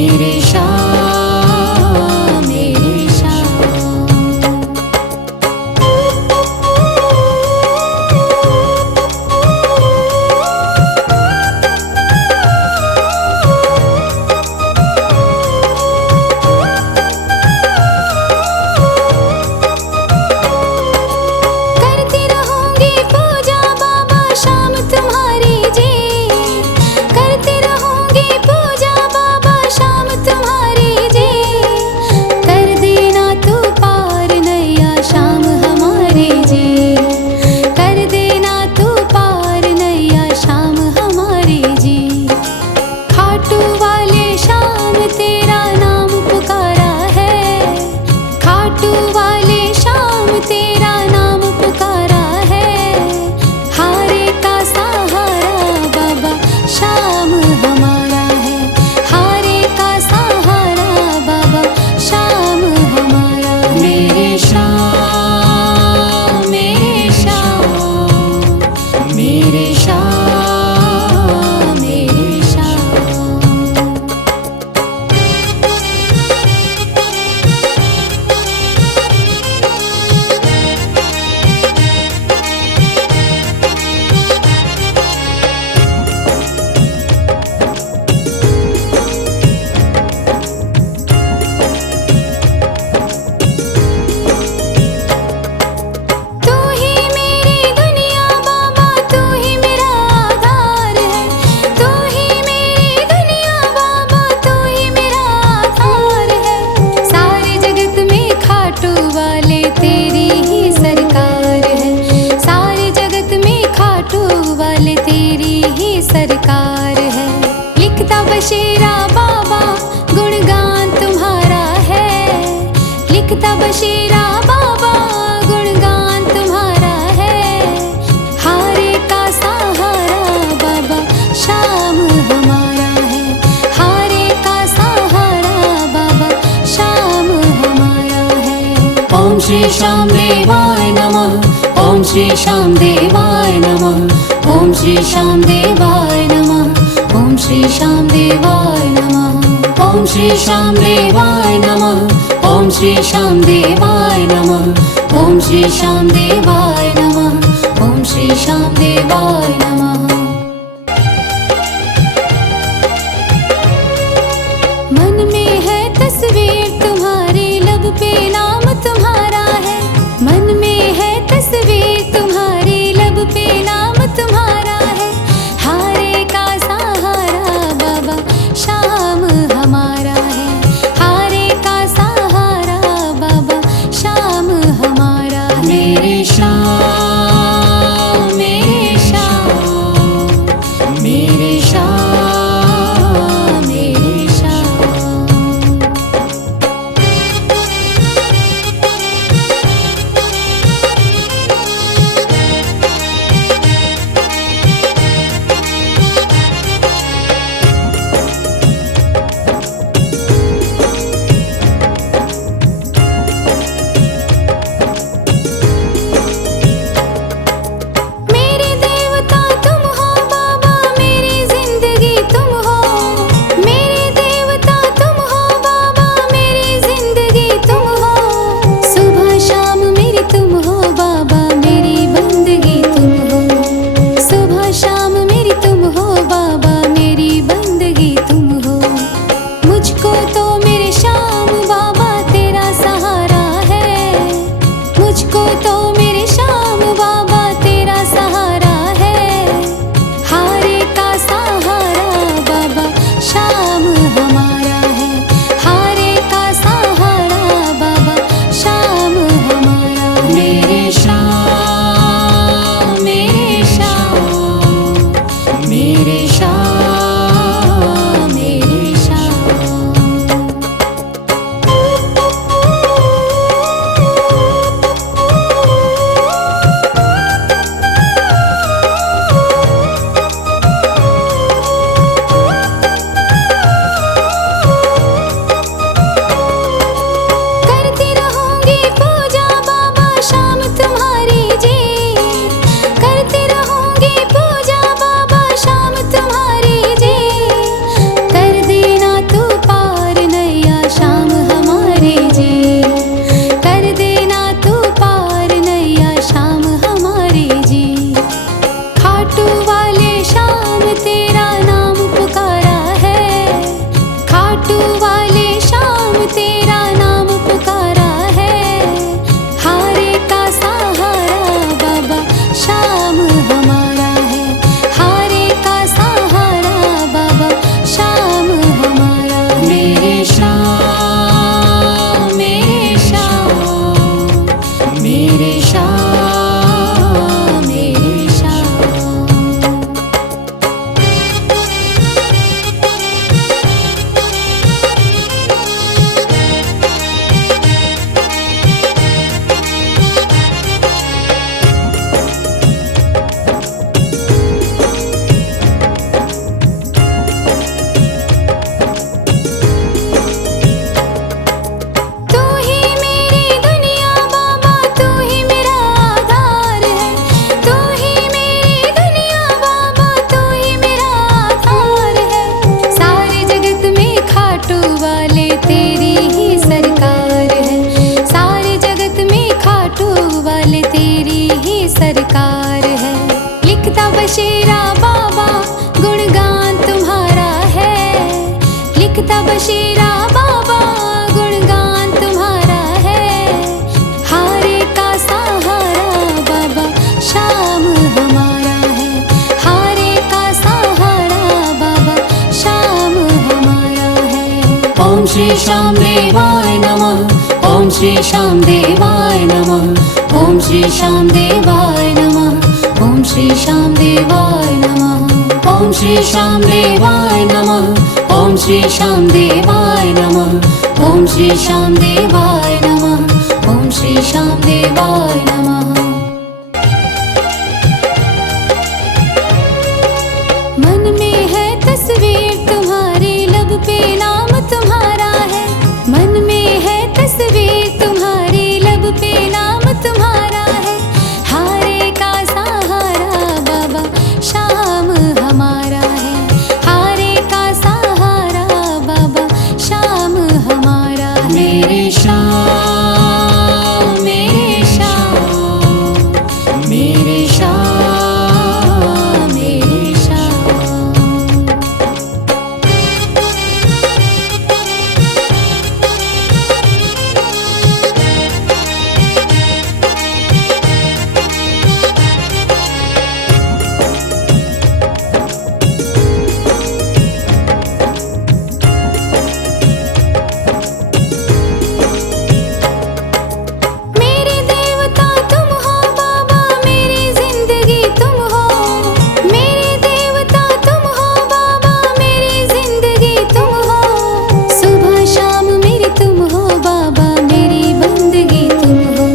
मेरे शाह मेरे शाह। करती रहूंगी पूजा बाबा शाम तुम्हारी जी, करती रहूंगी पूजा बाबा शाम तुम्हारी जी। कर देना तू पार नैया शाम हमारी जी, कर देना तू पार नैया शाम हमारी जी। खाटू वाले शाम तेरा नाम पुकारा है, खाटू वाले शाम तेरा नाम पुकारा है। हारे का सहारा बाबा शाम हमारा है, हारे का सहारा बाबा शाम हमारा है। मेरे शाह मेरे शाह मेरे शाह मेरे शाह। तू ही मेरी दुनिया बाबा, तू ही मेरा आधार है, तू ही मेरी दुनिया बाबा, तू ही मेरा आधार है। सारे जगत में खाटू वाले तेरी ही सरकार है, सारे जगत में खाटू वाले तेरी ही सरकार है। लिखता बशीरा बाबा गुणगान तुम्हारा है, लिखता बशीरा बाबा गुणगान तुम्हारा है। हारे का सहारा बाबा शाम हमारा है, हारे का सहारा बाबा शाम हमारा है। ओम श्री श्याम देवाय नमः, ओम श्री श्याम देवाय नमः, ओम श्री श्याम देवाय नमः, ओम श्री श्याम देवाय नमः, ओम श्री श्याम देवाय नमः, ओम श्री श्याम देवाय नमः, ओम श्री श्याम देवाय नमः, ओम श्री श्याम देवाय नमः। मन में है तस्वीर तुम्हारी, लब पे नाम तुम्हारा है। मन में है तस्वीर तुम्हारी, लब पे नाम तुम्हारा है। हारे का सहारा बाबा शाम हमारा है, हारे का सहारा बाबा शाम हमारा है। मेरे शाह मेरे शाह मेरे शाह मेरे शाह। मेरे देवता तुम हो बाबा, मेरी जिंदगी तुम हो, मेरे देवता तुम हो बाबा, मेरी जिंदगी तुम हो। सुबह शाम मेरी तुम हो बाबा, मेरी बंदगी तुम हो। सुबह शाम मेरी तुम हो बाबा, मेरी बंदगी तुम हो। मुझको तो मेरे शाम बाबा तेरा सहारा है, मुझको तो मेरे शाम बाबा तेरा सहारा है। हारे का सहारा बाबा शाम हमारा है, हारे का सहारा बाबा शाम हमारा है। मेरे शाह मेरे शाह मेरे शाह मेरे शाह। वाले तेरी ही सरकार है। सारे जगत में खाटू वाले तेरी ही सरकार है। लिखता बशीरा बाबा गुणगान तुम्हारा है। लिखता बशीरा बाबा गुणगान तुम्हारा है। हारे का सहारा बाबा शाम हमारा है। हारे का सहारा बाबा शाम हमारा है। ओम श्री श्याम देवाय नमः। ओम श्री श्याम देवाय नमः। ओम श्री श्याम देवाय नमः। ओम श्री श्याम देवाय नमः। ओम श्री श्याम देवाय नमः। ओम श्री श्याम देवाय नमः। ओम श्री श्याम देवाय नमः। ओम श्री श्याम देवाय नमः। मन में है तस्वीर तुम्हारी, लब पे नाम तुम्हारा है। मन में है तस्वीर तुम्हारी, लब पे नाम तुम्हारा है। हारे का सहारा बाबा शाम हमारा है। हारे का सहारा बाबा शाम हमारा है। मेरे श्याम, मेरे श्याम, मेरे श्याम, मेरे श्याम। मेरे देवता तुम हो बाबा, मेरी जिंदगी तुम हो। मेरे देवता तुम हो बाबा, मेरी जिंदगी तुम हो। सुबह शाम मेरी तुम हो बाबा, मेरी बंदगी तुम हो।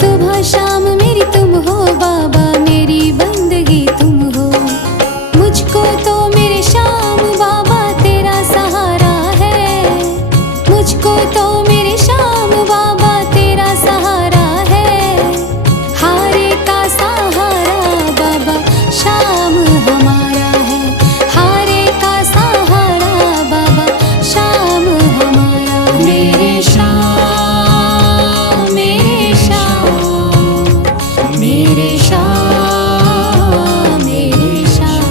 सुबह शाम मेरी तुम हो बाबा, मेरी बंदगी तुम हो। मुझको तो मेरे श्याम बाबा तेरा सहारा है। मुझको तो मेरे श्याम बाबा तेरा सहारा है। हारे का सहारा बाबा शाम हमारा है। हारे का सहारा बाबा शाम हमारा है। मेरे श्याम, मेरे श्याम, मेरे श्याम, मेरे श्याम।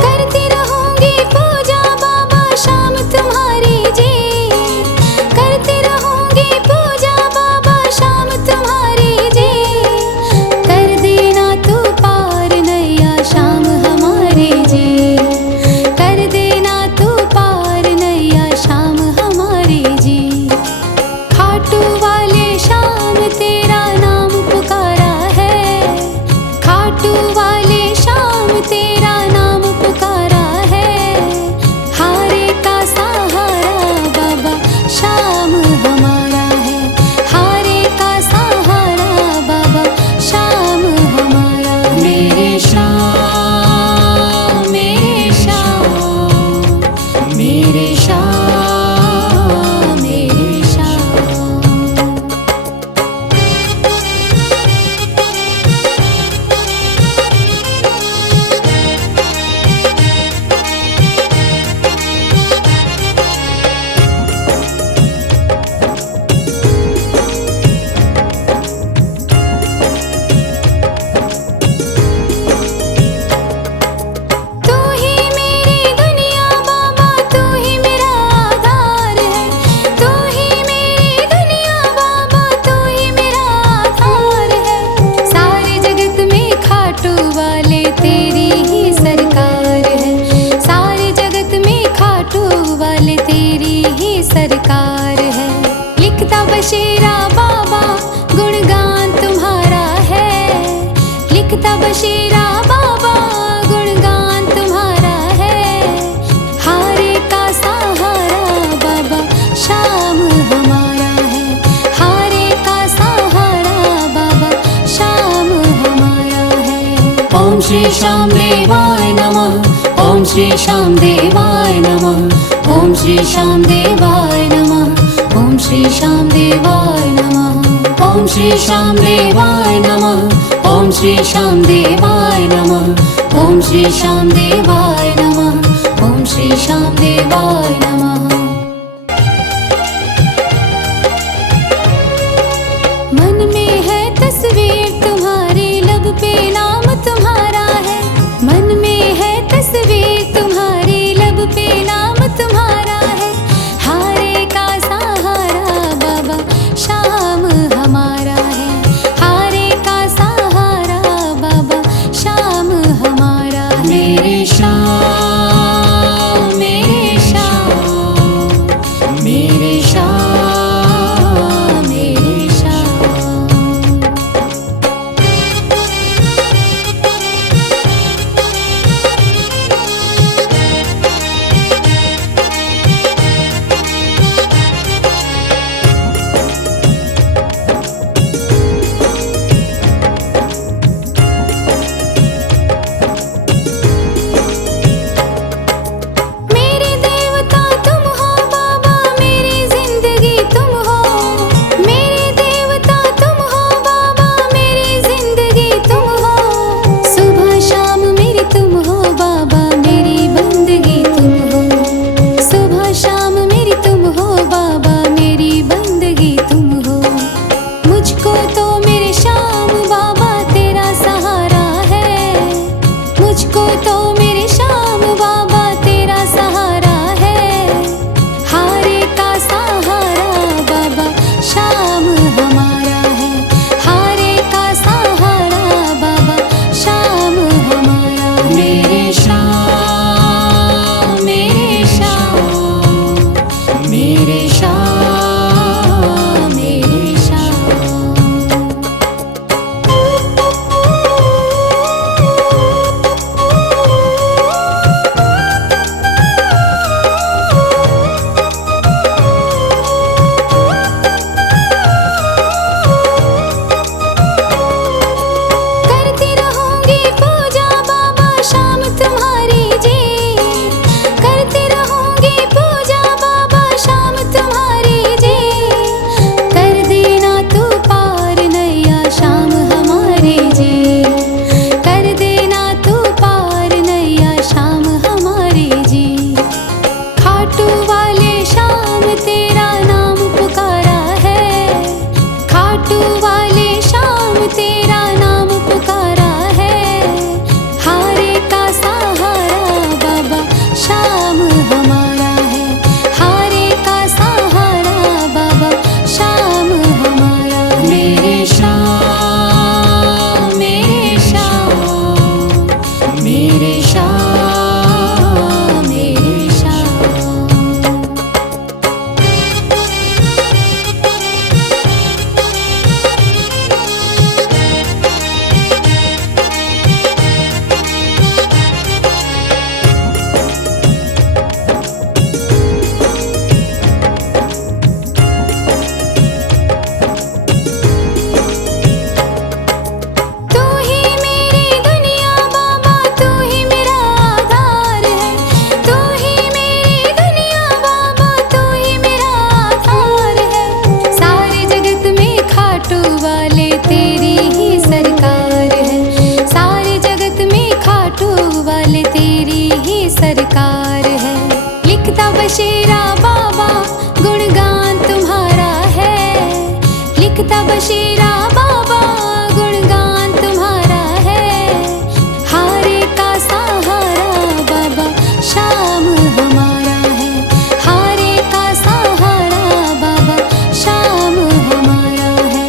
करती रहूंगी पूजा बाबा शाम तुम्हारी जी। करती रहूंगी पूजा बाबा शाम तुम्हारी जी। कर देना तू पार नैया शाम हमारे जी। कर देना तू पार नैया शाम हमारे जी। खाटू वाले शाम तेरा नाम पुकारा है। खाटू वाले शाम तेरा नाम पुकारा है। हारे का सहारा बाबा शाम हमारा है। हारे का सहारा बाबा शाम हमारा है। मेरे श्याम, मेरे श्याम, मेरे श्याम, मेरे श्याम। तू ही मेरी दुनिया बाबा, तू ही मेरा आधार है। तू ही मेरी दुनिया बाबा, तू ही मेरा आधार है। सारे जगत में खाटू वाले तेरी ही सरकार है। सारे जगत में खाटू वाले तेरी ही सरकार है। लिखता बशीरा बाबा गुणगान तुम्हारा है। लिखता बशीरा बाबा गुणगान तुम्हारा है। हारे का सहारा बाबा शाम हमारा है। हारे का सहारा बाबा शाम हमारा है। ओम श्री श्याम देवाय नमः। ओम श्री श्री श्याम देवाय नमः। ओम श्री श्याम देवाय नमः। ओम श्री श्याम देवाय नमः। ओम श्री श्याम देवाय नमः। ओम श्री श्याम देवाय नमः। ओम श्री श्याम देवाय नमः। ओम श्री श्याम देवाय नमः। मन में है तस्वीर तुम्हारी, लब पे नाम तुम्हारा है। मन में है तस्वीर तुम्हारी, लब पे नाम तुम्हारा है। हारे का सहारा बाबा शाम हमारा है। हारे का सहारा बाबा शाम हमारा है। मेरे श्याम, मेरे श्याम, मेरे श्याम, मेरे श्याम। मेरे देवता तुम हो बाबा, मेरी जिंदगी तुम हो। मेरे देवता तुम हो बाबा, मेरी जिंदगी तुम हो। सुबह शाम मेरी तुम हो बाबा, मेरी बंदगी तुम हो। सुबह शाम मेरी तुम हो बाबा, मेरी बंदगी तुम हो। मुझको तो मेरे श्याम बाबा तेरा सहारा है। मुझको तो मेरे श्याम बाबा तेरा सहारा है। हारे का सहारा बाबा शाम हमारा है। हारे का सहारा बाबा शाम हमारा है। मेरे श्याम, मेरे श्याम, मेरे श्याम, मेरे श्याम। करती रहूंगी पूजा बाबा शाम तुम्हारी जी। करती रहूंगी पूजा बाबा शाम तुम्हारी जी। कर देना तू पार नैया शाम हमारी जी। कर देना तू पार नैया शाम हमारी जी। खाटू वाले शाम तेरा नाम पुकारा है। खाटू वाले शाम तेरा नाम पुकारा है। हारे का सहारा बाबा शाम हमारा है। हारे का सहारा बाबा शाम हमारा है। मेरे श्याम, मेरे श्याम, मेरे श्याम, मेरे श्याम। तू ही मेरी दुनिया बाबा, तू ही मेरा आधार है। तू ही मेरी दुनिया बाबा, तू ही मेरा आधार है। सारे जगत में खाटू वाले तेरी ही सरकार है। सारे जगत में खाटू वाले तेरी ही सरकार है। लिखता बशीरा बाबा गुणगान तुम्हारा है। लिखता बशीरा बाबा गुणगान तुम्हारा है। हारे का सहारा बाबा शाम हमारा है। हारे का सहारा बाबा शाम हमारा है।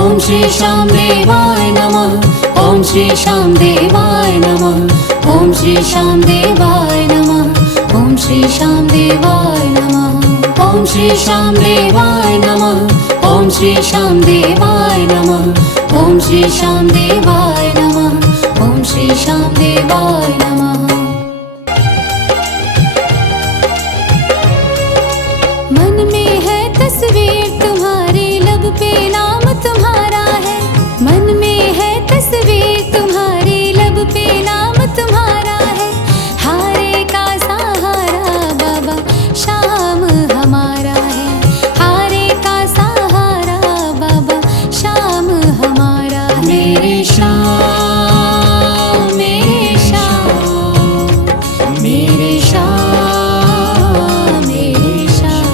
ओम श्री श्याम देवाय नमः। ओम श्री श्याम देवाय नमः। ओम श्री श्याम देवाय नमः। ओम श्री श्याम देवाय नमः। ओम श्री श्याम देवाय नमः। ओम श्री श्याम देवाय नमः। ओम श्री श्याम देवाय नमः। ओम श्री श्याम देवाय नमः। मन में है तस्वीर तुम्हारी, लब पे नाम तुम्हारा है। मन में है तस्वीर तुम्हारी, लब पे नाम तुम्हारा है। हारे श्याम मेरे श्याम।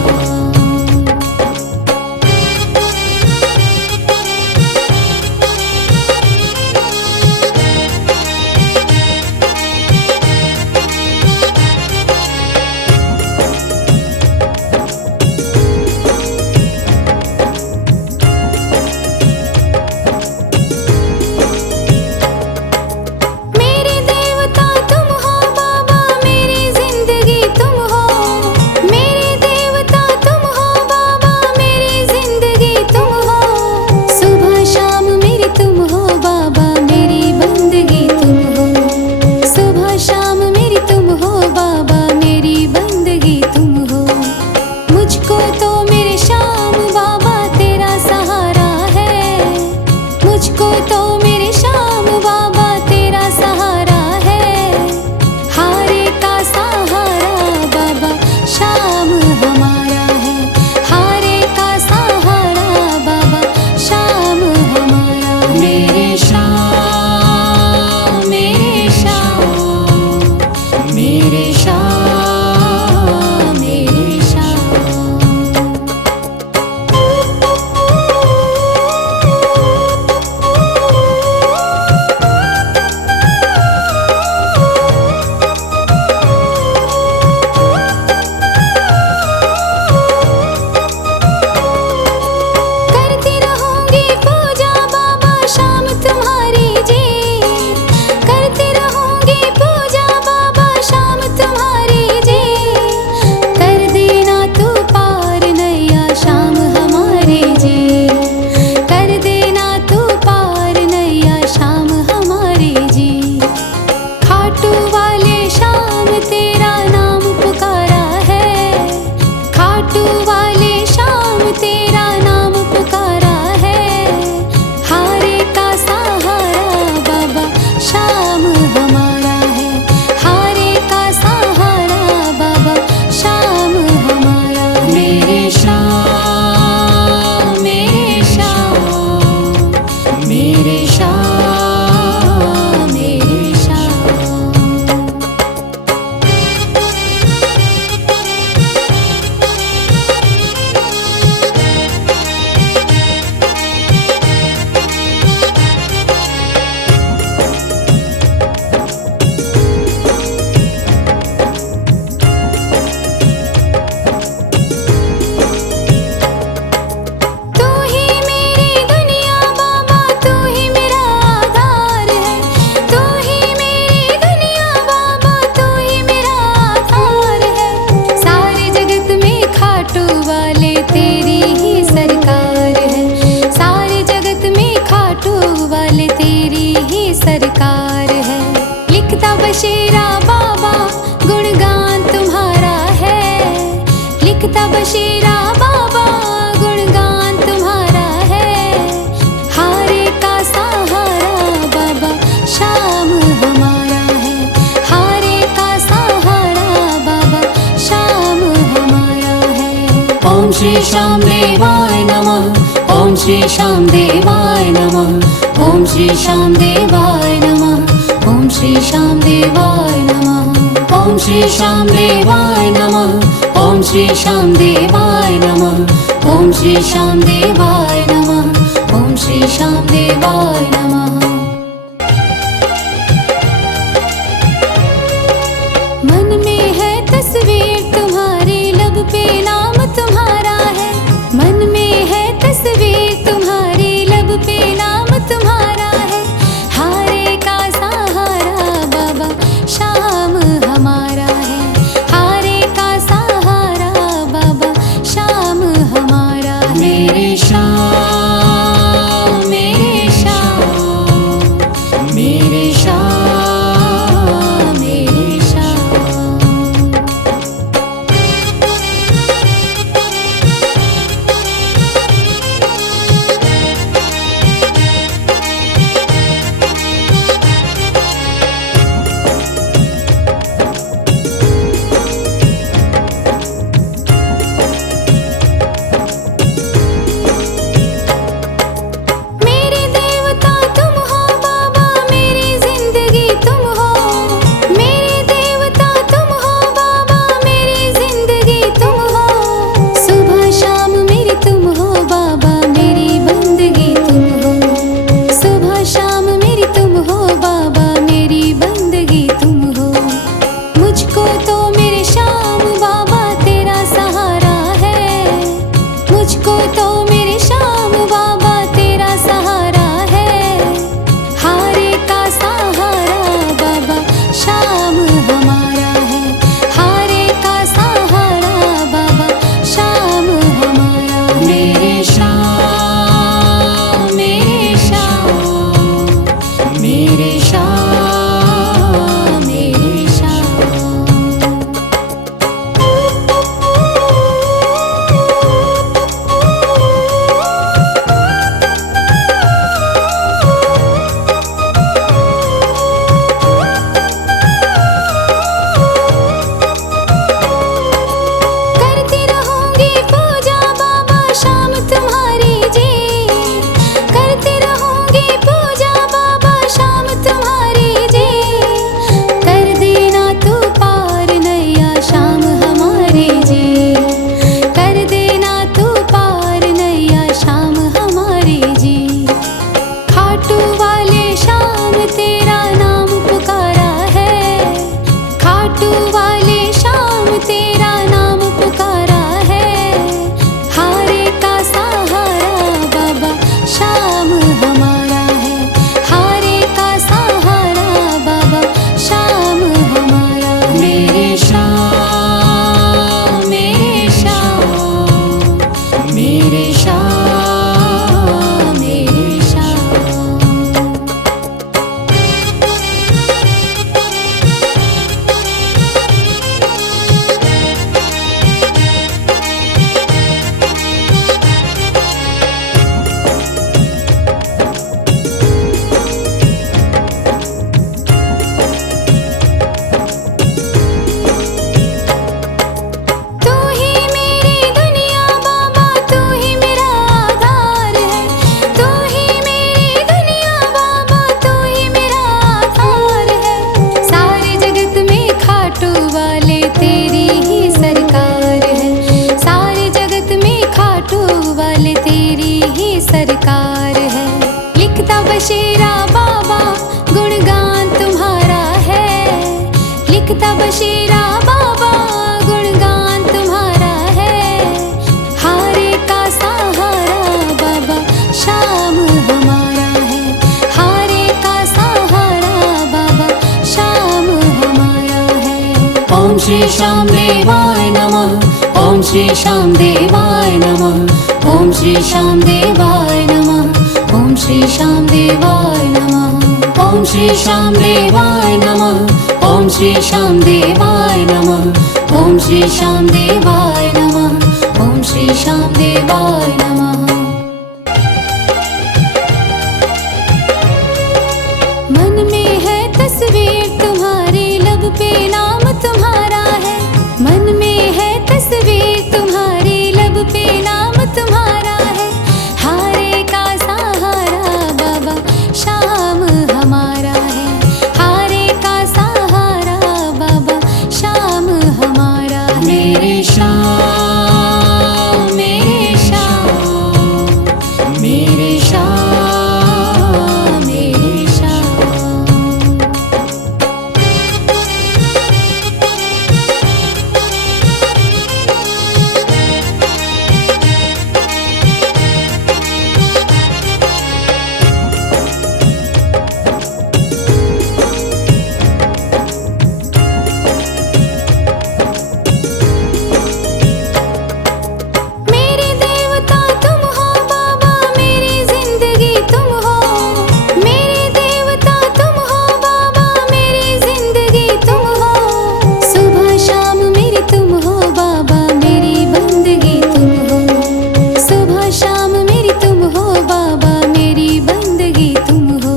मेरे देवता तुम हो बाबा, मेरी जिंदगी तुम हो। मेरे देवता तुम हो बाबा, मेरी जिंदगी तुम हो। सुबह शाम मेरी तुम हो बाबा, मेरी बंदगी तुम हो। सुबह शाम मेरी तुम हो बाबा, मेरी बंदगी तुम हो। मुझको तो मेरे श्याम बाबा तेरा सहारा है। मुझको तो मेरे श्याम बाबा तेरा सहारा है। हारे का सहारा बाबा श्याम हमारा है। हारे का सहारा बाबा श्याम हमारा है। मेरे श्याम मेरे श्याम मेरे श्याम मेरे श्याम। करती रहूंगी पूजा बाबा शाम तुम्हारी जी। करती रहूंगी पूजा बाबा शाम तुम्हारी जी। कर देना तू पार नैया शाम हमारी जी। कर देना तू पार नैया शाम हमारी जी। खाटू वाले शाम तेरा नाम पुकारा है। खाटू वाले शाम तेरा नाम पुकारा है। हारे का सहारा बाबा श्याम हमारा है। हारे का सहारा बाबा श्याम हमारा है। मेरे श्याम मेरे श्याम मेरे श्याम मेरे श्याम। तू ही मेरी दुनिया बाबा, तू ही मेरा आधार है। तू ही मेरी दुनिया बाबा, तू ही मेरा आधार है। सारे जगत में खाटू वाले तेरी ही सरकार है। सारे जगत में खाटू वाले तेरी ही सरकार है। लिखता बशीरा बाबा गुणगान तुम्हारा है। लिखता बशीरा बाबा गुणगान तुम्हारा है। हारे का सहारा बाबा श्याम हमारा है। हारे का सहारा बाबा श्याम हमारा है। ओम श्री श्याम देवाय नमः। ओम श्री श्याम देवाय नमः। ओम श्री श्याम देवाय नमः। ओम श्री श्याम देवाय नमः। ओम श्री श्याम देवाय नमः। ओम श्री श्याम देवाय नमः। ओम श्री श्याम देवाय नमः। ओम श्री श्याम देवाय नमः। मन में है तस्वीर तुम्हारी, लब पे नाम तुम्हारा है। मन में है तस्वीर तुम्हारी, लब पे नाम तुम्हारा है। हारे का सहारा बाबा श्याम हमारा है। हारे का सहारा बाबा श्याम हमारा है। मेरे श्याम मेरे श्याम श्री श्याम देवाय नमः। ओम श्री श्याम देवाय नमः। ओम श्री श्याम देवाय नमः। ओम श्री श्याम देवाय नमः। ओम श्री श्याम देवाय नमः। ओम श्री श्याम देवाय नमः। ओम श्री श्याम देवाय नमः। ओम श्री श्याम देवाय नमः। मन में है तस्वीर तुम्हारी, लब पे नाम तुम्हारा है। मन में है तस्वीर तुम्हारी, लब पे नाम तुम्हारा है। हारे का सहारा बाबा शाम हमारा है। हारे का सहारा बाबा शाम हमारा है। मेरे श्याम, मेरे श्याम, मेरे श्याम, मेरे श्याम। मेरे देवता तुम हो बाबा, मेरी जिंदगी तुम हो। मेरे देवता तुम हो बाबा, मेरी जिंदगी तुम हो। सुबह शाम मेरी तुम हो बाबा, मेरी बंदगी तुम हो। सुबह शाम मेरी तुम हो बाबा, मेरी बंदगी तुम हो।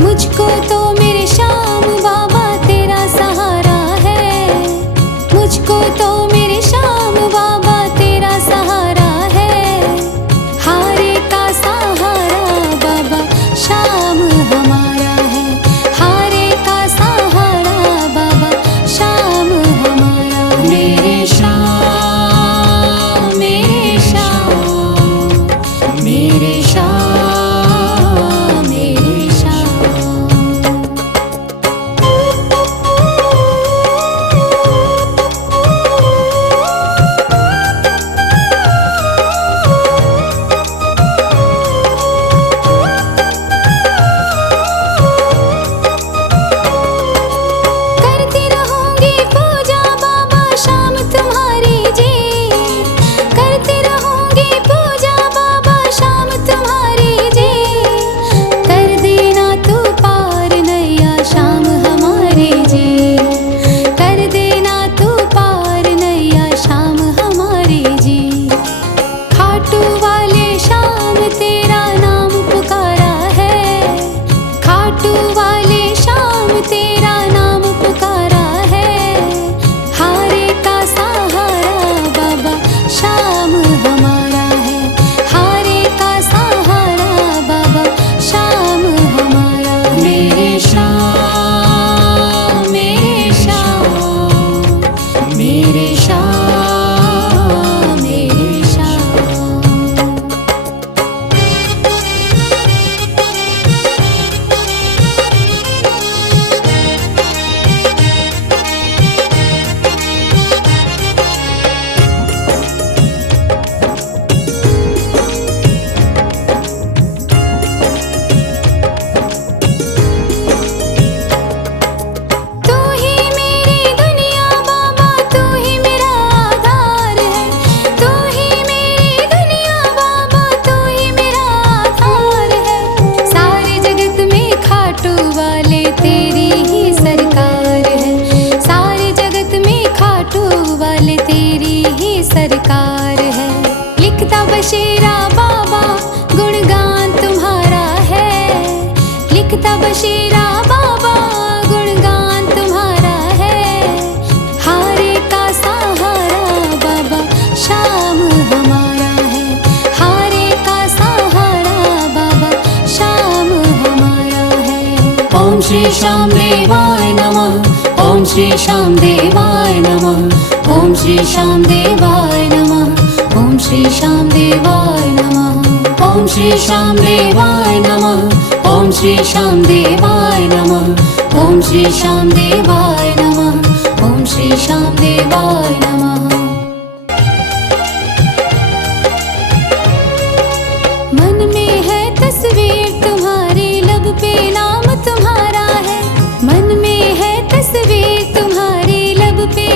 मुझको तो मेरे श्याम बाबा तेरा सहारा है। मुझको तो मेरे श्याम बाबा तेरा सहारा है। हारे का सहारा बाबा शाम हमारा है। हारे का सहारा बाबा शाम हमारा है। मेरे श्याम, मेरे श्याम, मेरे श्याम, मेरे श्याम। करती रहूंगी पूजा बाबा शाम तुम्हारी जी। करती रहूंगी पूजा बाबा शाम तुम्हारी जी। कर देना तू पार नैया शाम हमारी जी। कर देना तू पार नैया शाम हमारी जी। खाटू वाले शाम तेरा नाम पुकारा है। खाटू वाले शाम तेरा नाम पुकारा है। हारे का सहारा बाबा शाम हमारा है। हारे का सहारा बाबा शाम हमारा है। मेरे श्याम, मेरे श्याम, मेरे श्याम, मेरे श्याम। तू ही मेरी दुनिया बाबा, तू ही मेरा आधार है। तू ही मेरी दुनिया बाबा, तू ही मेरा आधार है। सारे जगत में खाटू वाले तेरी ही सरकार है। सारे जगत में खाटू वाले तेरी ही सरकार है। लिखता बशीरा बाबा गुणगान तुम्हारा है। लिखता बशीरा बाबा गुणगान तुम्हारा है। हारे का सहारा बाबा शाम हमारा है। हारे का सहारा बाबा शाम हमारा है। ओम श्री श्याम देवाय नमः। ओम श्री श्याम देवाय नमः। ओम श्री श्याम देवाय नमः। ओम श्री श्याम देवाय नमः। ओम श्री श्याम देवाय नमः। ओम श्री श्याम देवाय नमः। ओम श्री श्याम देवाय नमः। ओम श्री श्याम देवाय नमः। मन में है तस्वीर तुम्हारी, लब पे नाम तुम्हारा है। मन में है तस्वीर तुम्हारी, लब पे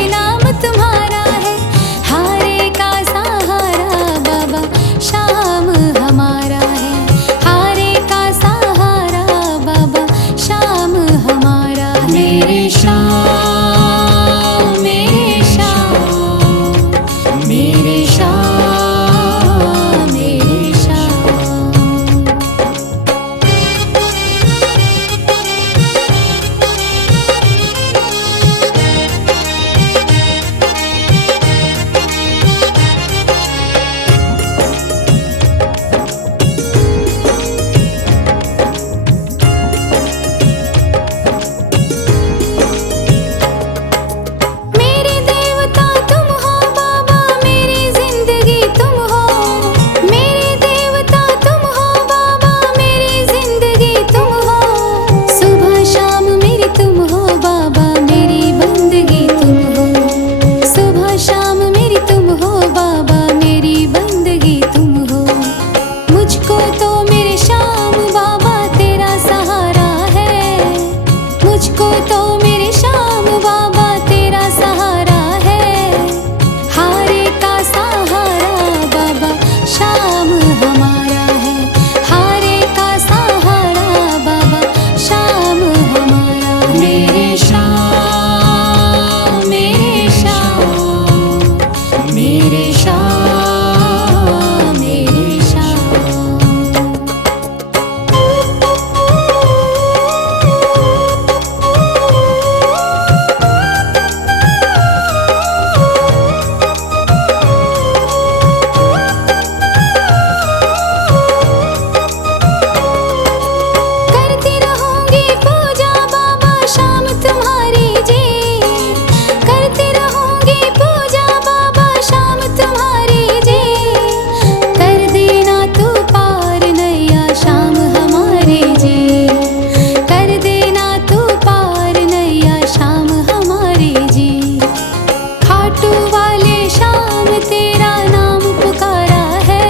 खाटू वाले श्याम तेरा नाम पुकारा है,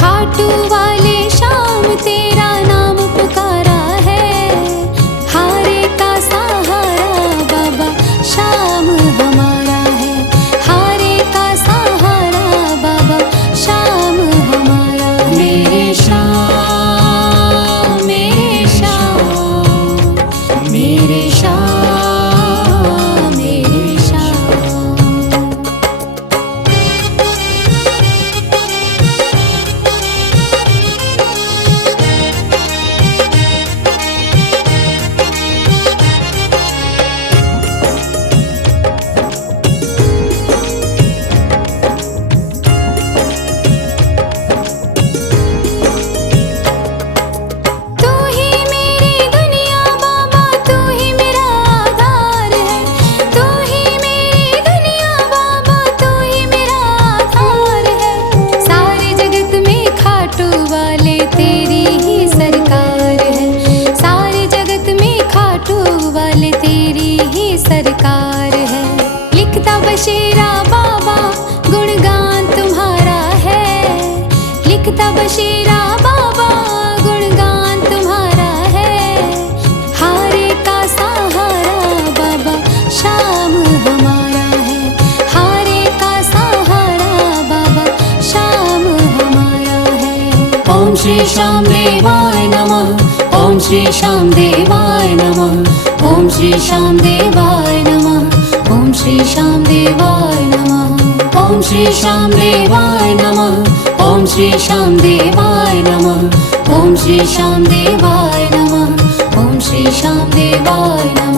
खाटू वाले श्याम तेरा नाम पुकारा है। हारे का सहारा बाबा श्याम हमारा है, हारे का सहारा बाबा श्याम हमारा है। मेरे श्याम, मेरे श्याम, मेरे श्याम, मेरे श्याम। तू ही मेरी दुनिया बाबा, तू ही मेरा आधार है। तू ही मेरी दुनिया बाबा, तू ही मेरा आधार है। सारे जगत में खाटू वाले तेरी ही सरकार है, सारे जगत में खाटू वाले तेरी ही सरकार है। लिखता बशीरा बाबा गुणगान तुम्हारा है, लिखता बशीरा बाबा गुणगान तुम्हारा है। हारे का सहारा बाबा श्याम हमारा है, हारे का सहारा बाबा श्याम हमारा है। ओम श्री श्याम देवाय नमः, ओम श्री श्याम देवाय नमः, ओम श्री श्याम देवाय नमः, ओम श्री श्याम देवाय नमः, ओम श्री श्याम देवाय नमः, ओम श्री श्याम देवाय नमः, ओम श्री श्याम देवाय नमः, ओम श्री श्याम देवाय नमः।